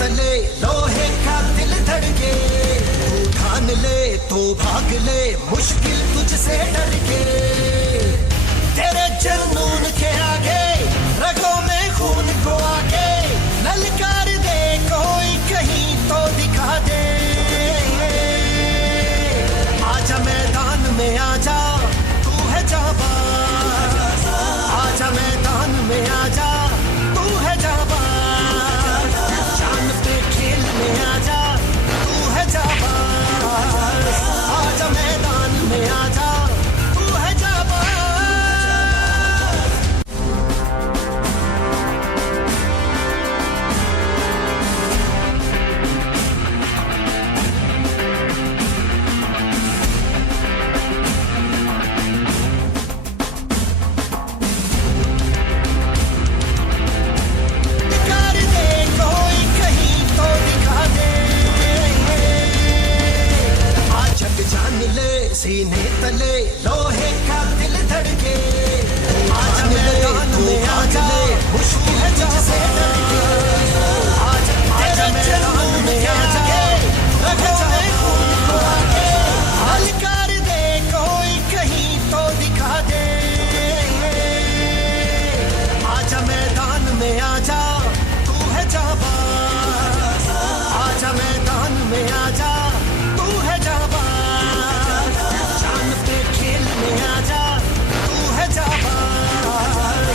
तले लोहे का दिल धड़के, तू ठान ले तो भाग ले मुश्किल तुझसे डर के, तेरे जुनून के आगे रगों में खून को आगे ललकार दे कोई कहीं तो दिखा दे, आजा मैदान में आजा तू है जाबाज, आजा मैदान में आजा तू है जाबाज, जान पे खेलने आजा तू है जाबाज, आजा मैदान में आजा तू है जाबाज। कर दे कोई कहीं तो दिखा दे, आज जग जान ले सीने तले लोहे का दिल धड़के, आजा मैदान में आजा मुश्किल है तुझसे डर के, आजा मैदान में आजा रगों में खून को आगे हलकार दे कोई कहीं तो दिखा दे, आजा मैदान में आजा तू है जाबाज, आजा मैदान में आजा तू है जाबाज, जान पे खेलने आजा तू है जाबाज,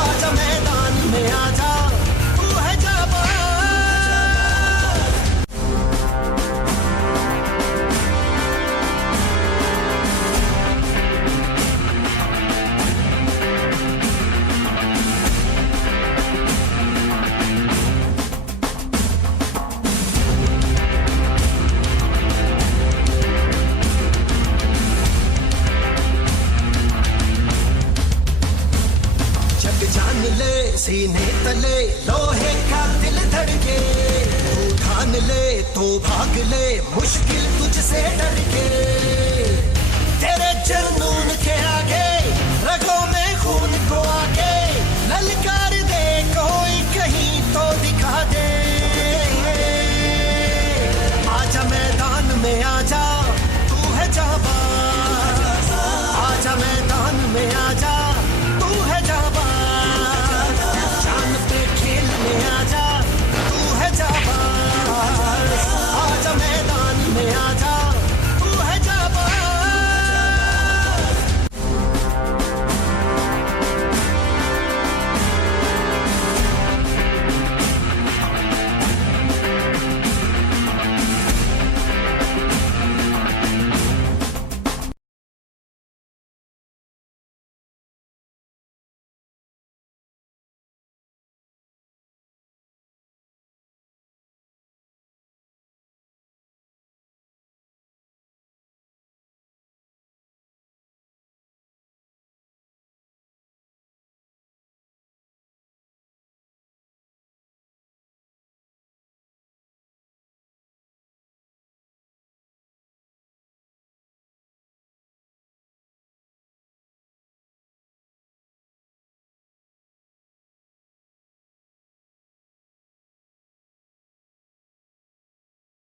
आजा मैदान में आजा तू है जाबाज। जग जान ले सीने तले लोहे का दिल धड़के, तू ठान ले तो भाग ले मुश्किल तुझसे